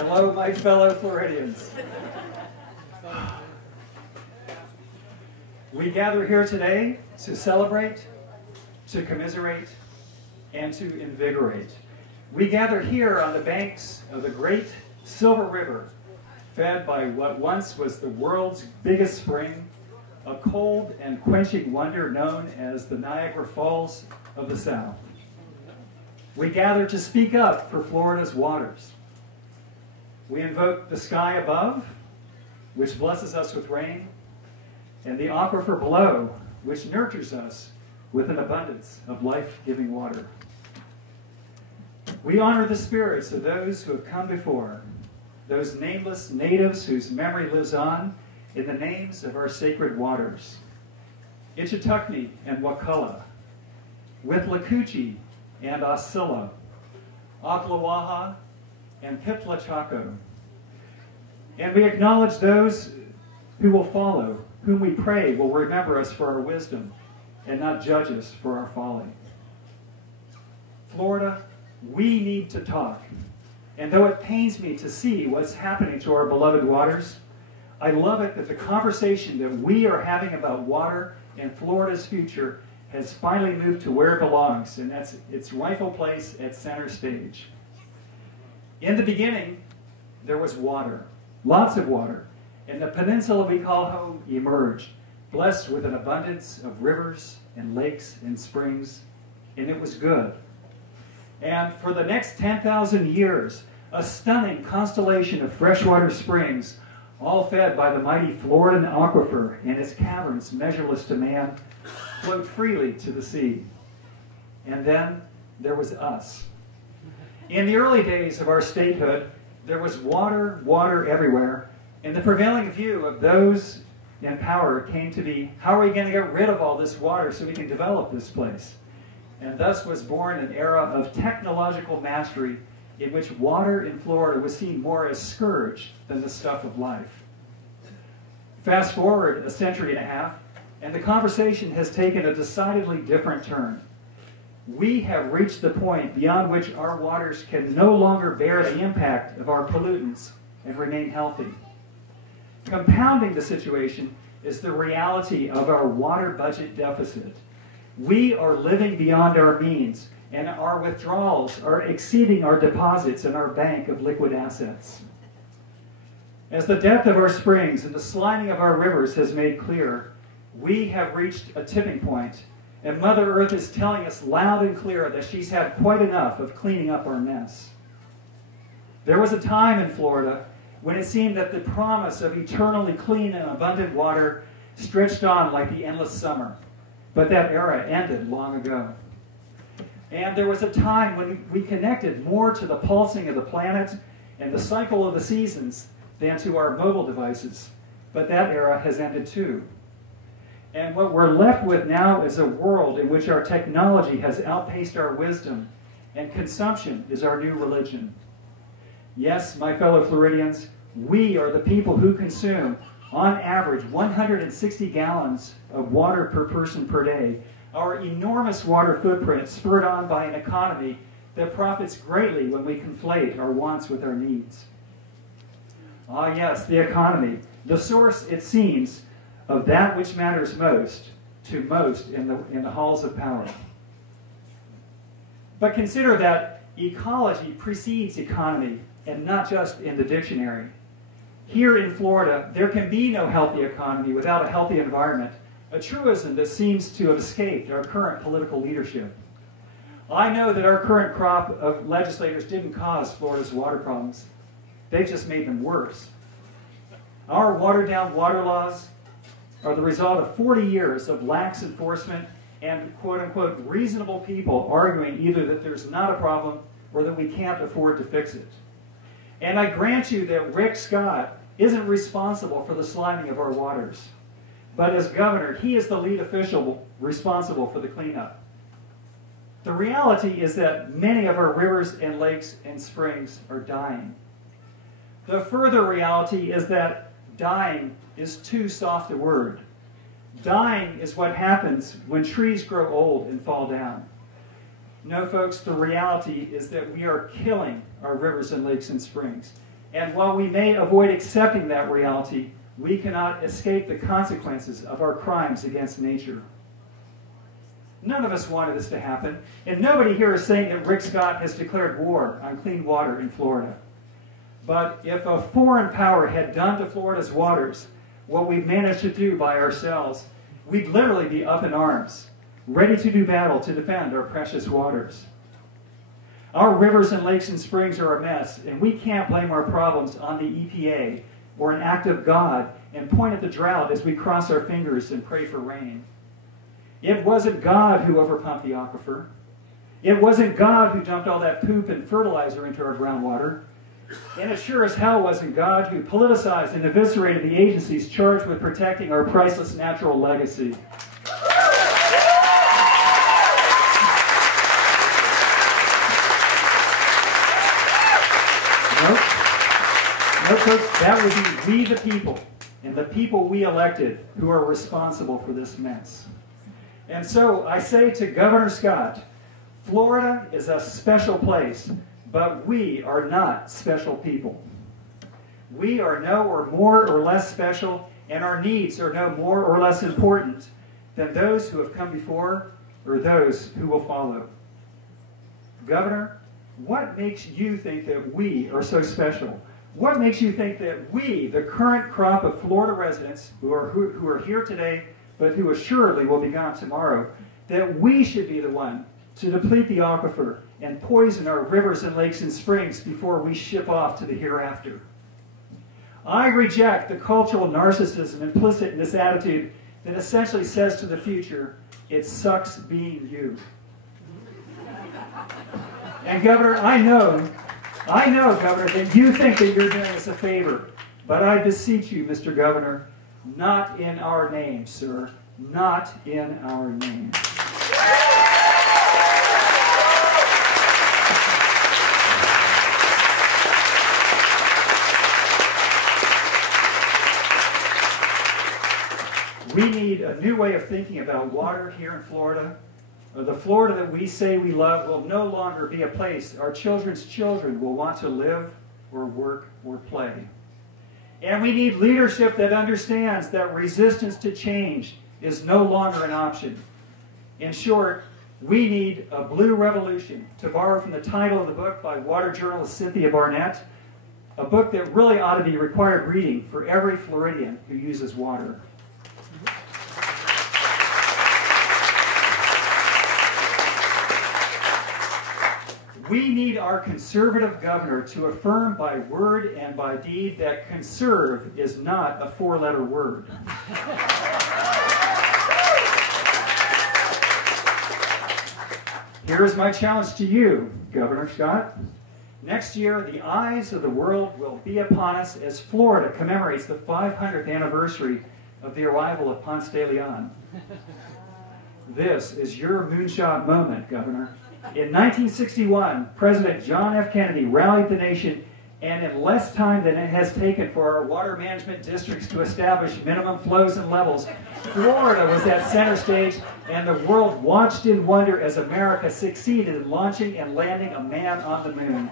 Hello, my fellow Floridians. We gather here today to celebrate, to commiserate, and to invigorate. We gather here on the banks of the great Silver River, fed by what once was the world's biggest spring, a cold and quenching wonder known as the Niagara Falls of the South. We gather to speak up for Florida's waters. We invoke the sky above, which blesses us with rain, and the aquifer below, which nurtures us with an abundance of life-giving water. We honor the spirits of those who have come before, those nameless natives whose memory lives on in the names of our sacred waters. Ichitukni and Wakulla, Withlacoochee and Osceola, Oklawaha and Piplachaco. And we acknowledge those who will follow, whom we pray will remember us for our wisdom and not judge us for our folly. Florida, we need to talk. And though it pains me to see what's happening to our beloved waters, I love it that the conversation that we are having about water and Florida's future has finally moved to where it belongs, and that's its rightful place at center stage. In the beginning, there was water, lots of water, and the peninsula we call home emerged, blessed with an abundance of rivers and lakes and springs, and it was good. And for the next 10,000 years, a stunning constellation of freshwater springs, all fed by the mighty Floridan aquifer and its caverns measureless to man, flowed freely to the sea. And then there was us. In the early days of our statehood, there was water, water everywhere, and the prevailing view of those in power came to be, how are we going to get rid of all this water so we can develop this place? And thus was born an era of technological mastery in which water in Florida was seen more as scourge than the stuff of life. Fast forward a century and a half, and the conversation has taken a decidedly different turn. We have reached the point beyond which our waters can no longer bear the impact of our pollutants and remain healthy. Compounding the situation is the reality of our water budget deficit. We are living beyond our means, and our withdrawals are exceeding our deposits in our bank of liquid assets. As the depth of our springs and the sliming of our rivers has made clear, we have reached a tipping point, and Mother Earth is telling us loud and clear that she's had quite enough of cleaning up our mess. There was a time in Florida when it seemed that the promise of eternally clean and abundant water stretched on like the endless summer, but that era ended long ago. And there was a time when we connected more to the pulsing of the planet and the cycle of the seasons than to our mobile devices, but that era has ended too. And what we're left with now is a world in which our technology has outpaced our wisdom, and consumption is our new religion. Yes, my fellow Floridians, we are the people who consume, on average, 160 gallons of water per person per day, our enormous water footprint spurred on by an economy that profits greatly when we conflate our wants with our needs. Ah yes, the economy, the source, it seems, of that which matters most to most in the halls of power. But consider that ecology precedes economy, and not just in the dictionary. Here in Florida, there can be no healthy economy without a healthy environment, a truism that seems to have escaped our current political leadership. I know that our current crop of legislators didn't cause Florida's water problems. They've just made them worse. Our watered-down water laws are the result of 40 years of lax enforcement and quote-unquote reasonable people arguing either that there's not a problem or that we can't afford to fix it. And I grant you that Rick Scott isn't responsible for the sliming of our waters. But as governor, he is the lead official responsible for the cleanup. The reality is that many of our rivers and lakes and springs are dying. The further reality is that dying is too soft a word. Dying is what happens when trees grow old and fall down. No, folks, the reality is that we are killing our rivers and lakes and springs. And while we may avoid accepting that reality, we cannot escape the consequences of our crimes against nature. None of us wanted this to happen, and nobody here is saying that Rick Scott has declared war on clean water in Florida. But if a foreign power had done to Florida's waters what we've managed to do by ourselves, we'd literally be up in arms, ready to do battle to defend our precious waters. Our rivers and lakes and springs are a mess, and we can't blame our problems on the EPA or an act of God and point at the drought as we cross our fingers and pray for rain. It wasn't God who overpumped the aquifer. It wasn't God who dumped all that poop and fertilizer into our groundwater. And it sure as hell wasn't God who politicized and eviscerated the agencies charged with protecting our priceless natural legacy. No, folks, that would be we the people, and the people we elected, who are responsible for this mess. And so I say to Governor Scott, Florida is a special place, but we are not special people. We are no or more or less special, and our needs are no more or less important than those who have come before or those who will follow. Governor, what makes you think that we are so special? What makes you think that we, the current crop of Florida residents who are here today, but who assuredly will be gone tomorrow, that we should be the one to deplete the aquifer and poison our rivers and lakes and springs before we ship off to the hereafter? I reject the cultural narcissism implicit in this attitude that essentially says to the future, it sucks being you. And Governor, I know, Governor, that you think that you're doing us a favor, but I beseech you, Mr. Governor, not in our name, sir, not in our name. We need a new way of thinking about water here in Florida. The Florida that we say we love will no longer be a place our children's children will want to live or work or play. And we need leadership that understands that resistance to change is no longer an option. In short, we need a blue revolution, to borrow from the title of the book by water journalist Cynthia Barnett, a book that really ought to be required reading for every Floridian who uses water. We need our conservative governor to affirm by word and by deed that conserve is not a four-letter word. Here's my challenge to you, Governor Scott. Next year, the eyes of the world will be upon us as Florida commemorates the 500th anniversary of the arrival of Ponce de Leon. This is your moonshot moment, Governor. In 1961, President John F. Kennedy rallied the nation, and in less time than it has taken for our water management districts to establish minimum flows and levels, Florida was at center stage, and the world watched in wonder as America succeeded in launching and landing a man on the moon.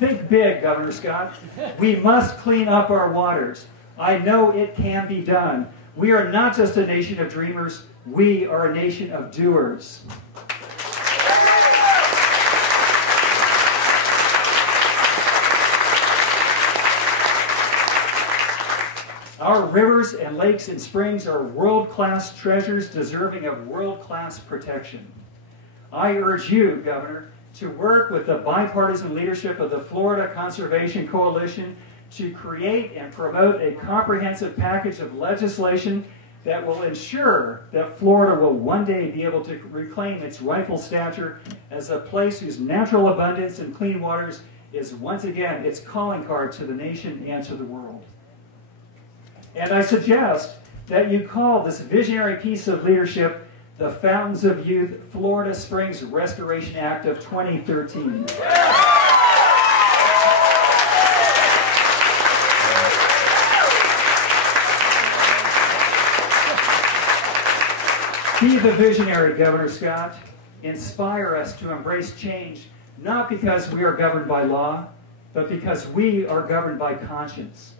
Think big, Governor Scott. We must clean up our waters. I know it can be done. We are not just a nation of dreamers, we are a nation of doers. Our rivers and lakes and springs are world-class treasures deserving of world-class protection. I urge you, Governor, to work with the bipartisan leadership of the Florida Conservation Coalition to create and promote a comprehensive package of legislation that will ensure that Florida will one day be able to reclaim its rightful stature as a place whose natural abundance and clean waters is once again its calling card to the nation and to the world. And I suggest that you call this visionary piece of leadership the Fountains of Youth Florida Springs Restoration Act of 2013. Be the visionary, Governor Scott. Inspire us to embrace change, not because we are governed by law, but because we are governed by conscience.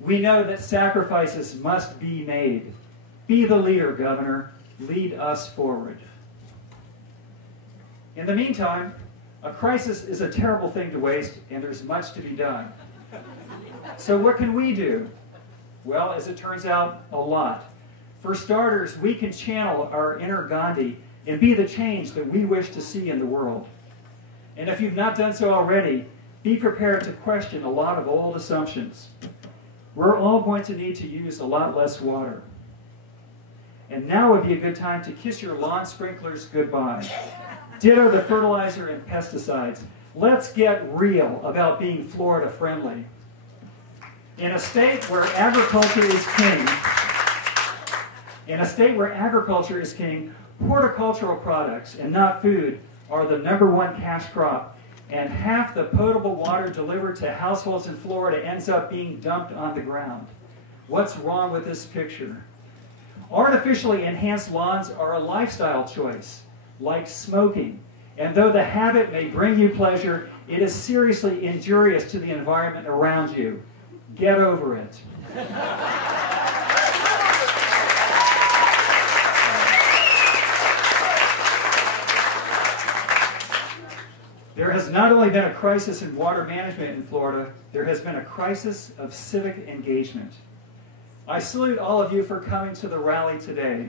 We know that sacrifices must be made. Be the leader, Governor. Lead us forward. In the meantime, a crisis is a terrible thing to waste, and there's much to be done. So what can we do? Well, as it turns out, a lot. For starters, we can channel our inner Gandhi and be the change that we wish to see in the world. And if you've not done so already, be prepared to question a lot of old assumptions. We're all going to need to use a lot less water. And now would be a good time to kiss your lawn sprinklers goodbye. Ditto the fertilizer and pesticides. Let's get real about being Florida friendly. In a state where agriculture is king, horticultural products and not food are the #1 cash crop, and half the potable water delivered to households in Florida ends up being dumped on the ground. What's wrong with this picture? Artificially enhanced lawns are a lifestyle choice, like smoking, and though the habit may bring you pleasure, it is seriously injurious to the environment around you. Get over it. There has not only been a crisis in water management in Florida, there has been a crisis of civic engagement. I salute all of you for coming to the rally today,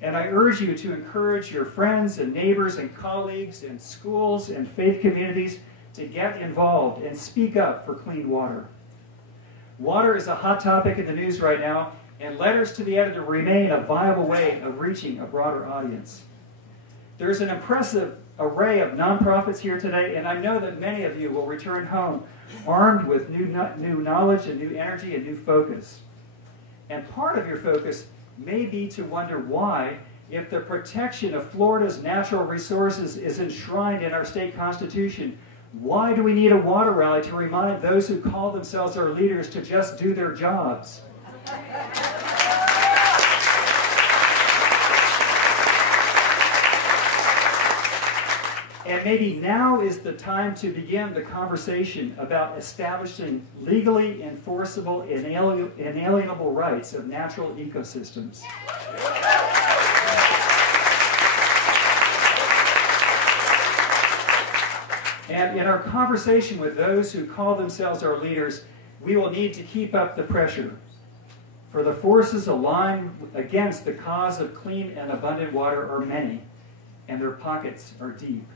and I urge you to encourage your friends and neighbors and colleagues in schools and faith communities to get involved and speak up for clean water. Water is a hot topic in the news right now, and letters to the editor remain a viable way of reaching a broader audience. There's an impressive array of nonprofits here today, and I know that many of you will return home armed with new knowledge and new energy and new focus. And part of your focus may be to wonder why, if the protection of Florida's natural resources is enshrined in our state constitution, why do we need a water rally to remind those who call themselves our leaders to just do their jobs? And maybe now is the time to begin the conversation about establishing legally enforceable, inalienable rights of natural ecosystems. And in our conversation with those who call themselves our leaders, we will need to keep up the pressure. For the forces aligned against the cause of clean and abundant water are many, and their pockets are deep.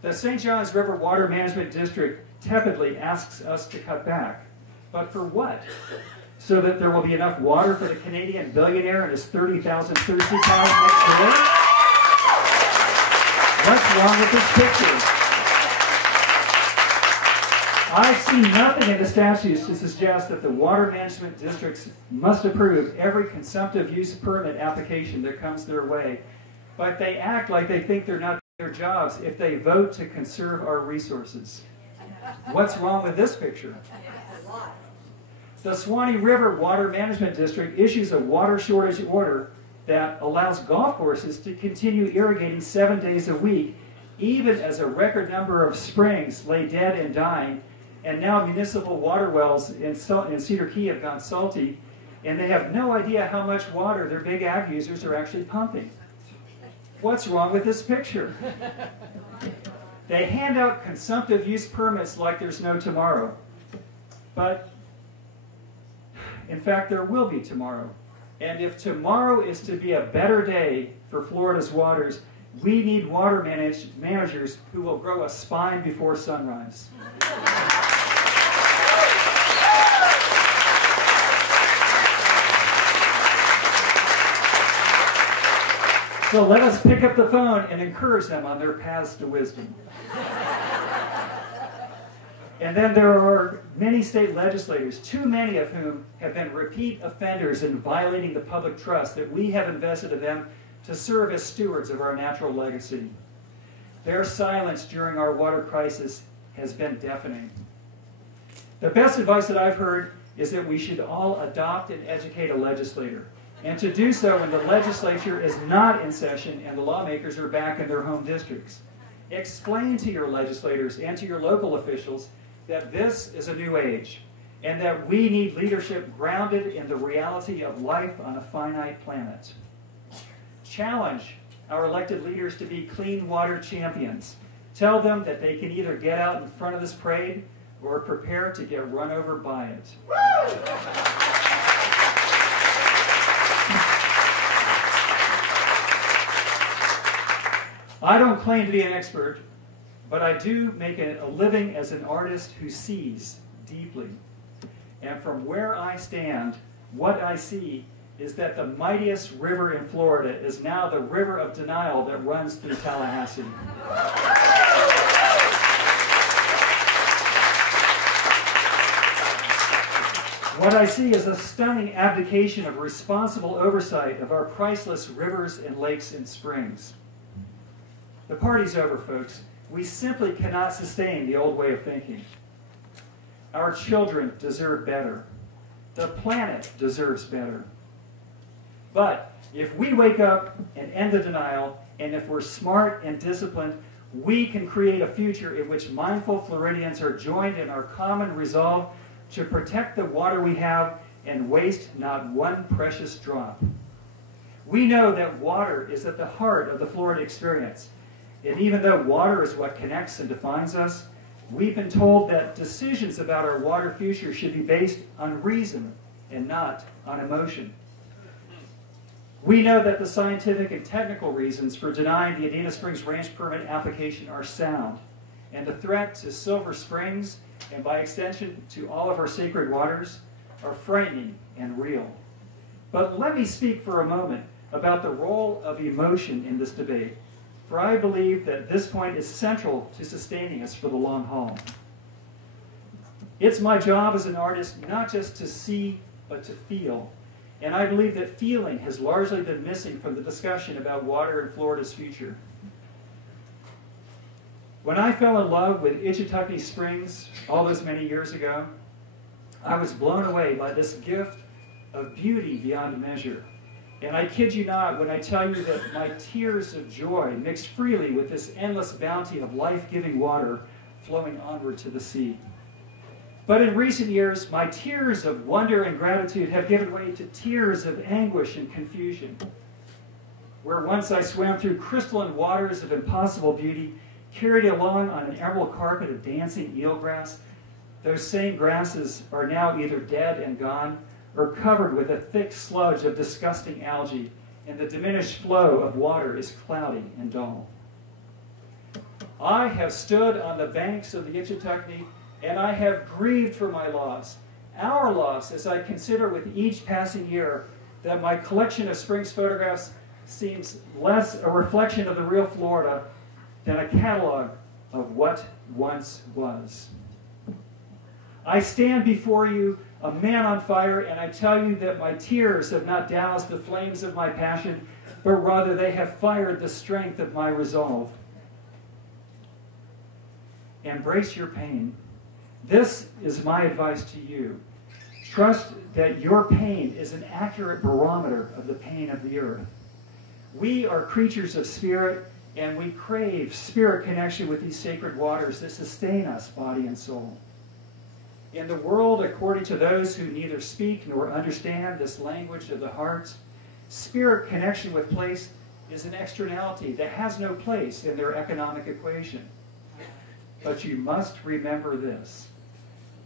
The St. Johns River Water Management District tepidly asks us to cut back. But for what? So that there will be enough water for the Canadian billionaire and his 30,000 thirsty cows next door? What's wrong with this picture? I see nothing in the statutes to suggest that the water management districts must approve every consumptive use permit application that comes their way. But they act like they think they're not doing their jobs if they vote to conserve our resources. What's wrong with this picture? The Swanee River Water Management District issues a water shortage order that allows golf courses to continue irrigating 7 days a week, even as a record number of springs lay dead and dying, and now municipal water wells in Cedar Key have gone salty, and they have no idea how much water their big ag users are actually pumping. What's wrong with this picture? They hand out consumptive use permits like there's no tomorrow. But, in fact, there will be tomorrow. And if tomorrow is to be a better day for Florida's waters, we need water managers who will grow a spine before sunrise. So let us pick up the phone and encourage them on their paths to wisdom. And then there are many state legislators, too many of whom have been repeat offenders in violating the public trust that we have invested in them to serve as stewards of our natural legacy. Their silence during our water crisis has been deafening. The best advice that I've heard is that we should all adopt and educate a legislator, and to do so when the legislature is not in session and the lawmakers are back in their home districts. Explain to your legislators and to your local officials that this is a new age and that we need leadership grounded in the reality of life on a finite planet. Challenge our elected leaders to be clean water champions. Tell them that they can either get out in front of this parade or prepare to get run over by it. I don't claim to be an expert, but I do make a living as an artist who sees deeply. And from where I stand, what I see is that the mightiest river in Florida is now the river of denial that runs through Tallahassee. What I see is a stunning abdication of responsible oversight of our priceless rivers and lakes and springs. The party's over, folks. We simply cannot sustain the old way of thinking. Our children deserve better. The planet deserves better. But if we wake up and end the denial, and if we're smart and disciplined, we can create a future in which mindful Floridians are joined in our common resolve to protect the water we have and waste not one precious drop. We know that water is at the heart of the Florida experience. And even though water is what connects and defines us, we've been told that decisions about our water future should be based on reason and not on emotion. We know that the scientific and technical reasons for denying the Amnesia Springs Ranch Permit application are sound, and the threat to Silver Springs, and by extension to all of our sacred waters, are frightening and real. But let me speak for a moment about the role of emotion in this debate, for I believe that this point is central to sustaining us for the long haul. It's my job as an artist not just to see, but to feel. And I believe that feeling has largely been missing from the discussion about water in Florida's future. When I fell in love with Ichitucknee Springs all those many years ago, I was blown away by this gift of beauty beyond measure. And I kid you not when I tell you that my tears of joy mixed freely with this endless bounty of life-giving water flowing onward to the sea. But in recent years, my tears of wonder and gratitude have given way to tears of anguish and confusion. Where once I swam through crystalline waters of impossible beauty, carried along on an emerald carpet of dancing eelgrass, those same grasses are now either dead and gone, or covered with a thick sludge of disgusting algae, and the diminished flow of water is cloudy and dull. I have stood on the banks of the Ichitucknee, and I have grieved for my loss, our loss, as I consider with each passing year that my collection of Springs photographs seems less a reflection of the real Florida than a catalog of what once was. I stand before you, a man on fire, and I tell you that my tears have not doused the flames of my passion, but rather they have fired the strength of my resolve. Embrace your pain. This is my advice to you. Trust that your pain is an accurate barometer of the pain of the earth. We are creatures of spirit, and we crave spirit connection with these sacred waters that sustain us, body and soul. In the world, according to those who neither speak nor understand this language of the heart, spirit connection with place is an externality that has no place in their economic equation. But you must remember this.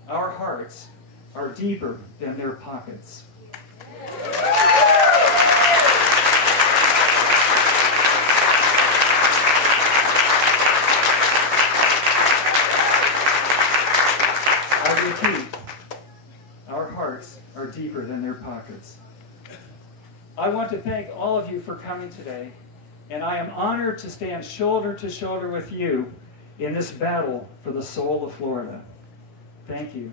Our hearts are deeper than their pockets. I repeat, our hearts are deeper than their pockets. I want to thank all of you for coming today, and I am honored to stand shoulder to shoulder with you in this battle for the soul of Florida. Thank you.